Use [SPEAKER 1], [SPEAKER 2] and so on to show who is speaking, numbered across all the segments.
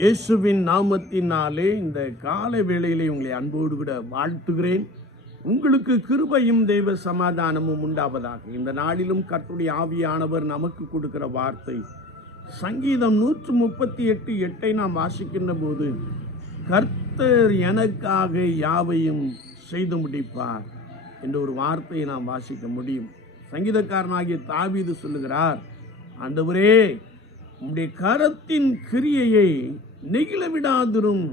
[SPEAKER 1] இயேசுவின் நாமத்தினாலே இந்த காலை வேளையிலே உங்களை அன்போடு கூட வாழ்த்துகிறேன். உங்களுக்கு கிருபையும் தெய்வ சமாதானமும் உண்டாவதாக. இந்த நாளிலும் கற்றுடைய ஆவியானவர் நமக்கு கொடுக்கிற வார்த்தை. சங்கீதம் நூற்று முப்பத்தி எட்டு எட்டை நாம் வாசிக்கின்ற போது கர்த்தர் எனக்காக யாவையும் செய்து முடிப்பார் என்ற ஒரு வார்த்தையை நாம் வாசிக்க முடியும். சங்கீதக்காரனாகிய தாவீது சொல்லுகிறார் ஆண்டவரே உம்முடைய கரத்தின் கிரியையை நெகிழ விடாதிரும்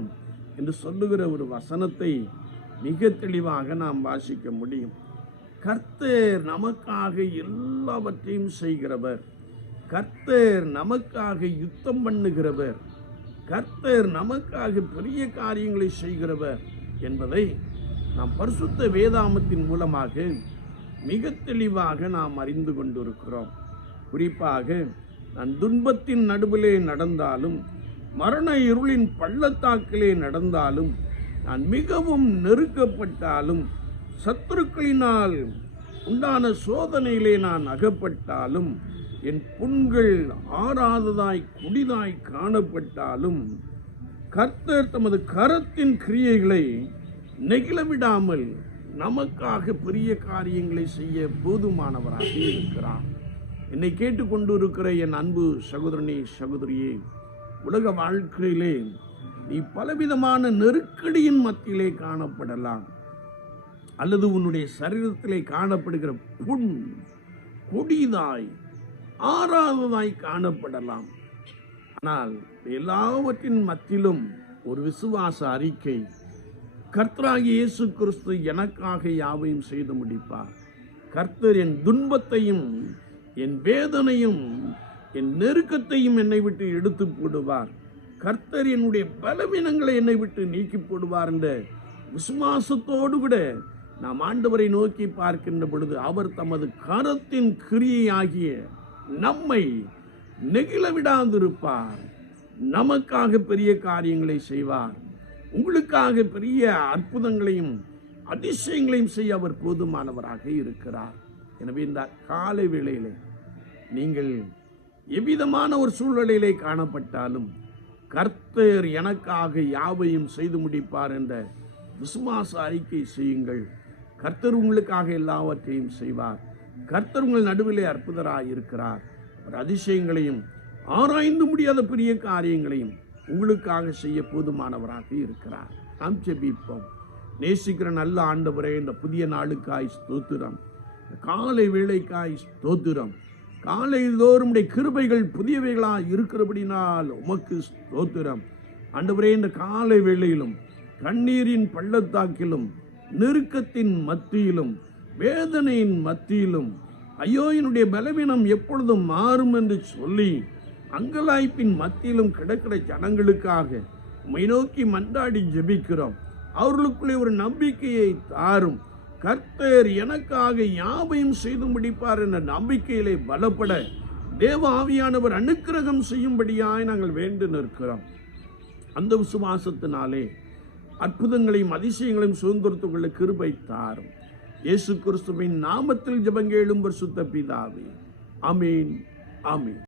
[SPEAKER 1] என்று சொல்லுகிற ஒரு வசனத்தை மிக தெளிவாக நாம் வாசிக்க முடியும். கர்த்தர் நமக்காக எல்லாவற்றையும் செய்கிறவர். கர்த்தர் நமக்காக யுத்தம் பண்ணுகிறவர். கர்த்தர் நமக்காக பெரிய காரியங்களை செய்கிறவர் என்பதை நாம் பரிசுத்த வேதாமத்தின் மூலமாக மிக தெளிவாக நாம் அறிந்து கொண்டிருக்கிறோம். குறிப்பாக நான் துன்பத்தின் நடுவிலே நடந்தாலும் மரண இருளின் பள்ளத்தாக்கிலே நடந்தாலும் நான் மிகவும் நெருக்கப்பட்டாலும் சத்துருக்களினால் உண்டான சோதனையிலே நான் அகப்பட்டாலும் என் புண்கள் ஆறாததாய் குடிதாய் காணப்பட்டாலும் கர்த்தர் தமது கரத்தின் கிரியைகளை நெகிழவிடாமல் நமக்காக பெரிய காரியங்களை செய்ய போதுமானவராக இருக்கிறான் என்னை கேட்டுக்கொண்டு இருக்கிற என் அன்பு சகோதரனே சகோதரியே உலக வாழ்க்கையிலே நீ பலவிதமான நெருக்கடியின் மத்தியிலே காணப்படலாம். அல்லது உன்னுடைய சரீரத்திலே காணப்படுகிற புண் கொடிதாய் ஆறாததாய் காணப்படலாம். ஆனால் எல்லாவற்றின் மத்தியிலும் ஒரு விசுவாச அறிக்கை கர்த்தராக இயேசு கிறிஸ்து எனக்காக யாவையும் செய்து முடிப்பார். கர்த்தர் என் துன்பத்தையும் என் வேதனையும் என் நெருக்கத்தையும் என்னை விட்டு எடுத்து போடுவார். கர்த்தர் என்னுடைய பலவீனங்களை என்னை விட்டு நீக்கி போடுவார் என்ற விசுவாசத்தோடு கூட நாம் ஆண்டவரை நோக்கி பார்க்கின்ற பொழுது அவர் தமது கரத்தின் கிரியையாகிய நம்மை நெகிழ விடாதிருப்பார் நமக்காக பெரிய காரியங்களை செய்வார். உங்களுக்காக பெரிய அற்புதங்களையும் அதிசயங்களையும் செய்ய அவர் போதுமானவராக இருக்கிறார். எனவே இந்த காலை வேளையிலே நீங்கள் எவ்விதமான ஒரு சூழ்நிலையிலே காணப்பட்டாலும் கர்த்தர் எனக்காக யாவையும் செய்து முடிப்பார் என்ற விசுவாச அறிக்கை செய்யுங்கள். கர்த்தர் உங்களுக்காக எல்லாவற்றையும் செய்வார். கர்த்தர் உங்கள் நடுவிலே அற்புதராக இருக்கிறார். ஒரு அதிசயங்களையும் ஆராய்ந்து முடியாத பெரிய காரியங்களையும் உங்களுக்காக செய்ய போதுமானவராக இருக்கிறார். நாம் செபிப்போம் நேசிக்கிற நல்ல ஆண்டவரே இந்த புதிய நாளுக்காய் ஸ்தோத்திரம். காலை வேளைக்காய் ஸ்தோத்திரம். காலை தோறும் உடைய கிருபைகள் புதியவைகளாக இருக்கிறபடினால் உமக்கு ஸ்தோத்திரம். அன்றுவரே இந்த காலை வேளையிலும் கண்ணீரின் பள்ளத்தாக்கிலும் நெருக்கத்தின் மத்தியிலும் வேதனையின் மத்தியிலும் ஐயோ என்னுடைய பலவீனம் எப்பொழுதும் மாறும் என்று சொல்லி அங்கலாய்ப்பின் மத்தியிலும் கிடக்கிற ஜனங்களுக்காக உம்மை நோக்கி மன்றாடி ஜெபிக்கிறோம். அவர்களுக்குள்ளே ஒரு நம்பிக்கையை தாரும். கர்த்தர் எனக்காக யாவையும் செய்து முடிப்பார் என்ற நம்பிக்கையிலே பலப்பட தேவ ஆவியானவர் அனுக்கிரகம் செய்யும்படியாய் நாங்கள் வேண்டு நிற்கிறோம். அந்த விசுவாசத்தினாலே அற்புதங்களையும் அதிசயங்களையும் சுதந்திரத்துக்குள்ள கிருபை தாரும். இயேசு கிறிஸ்துவின் நாமத்தில் ஜபங்கேளும் சுத்த பிதாவே. அமீன் அமீன்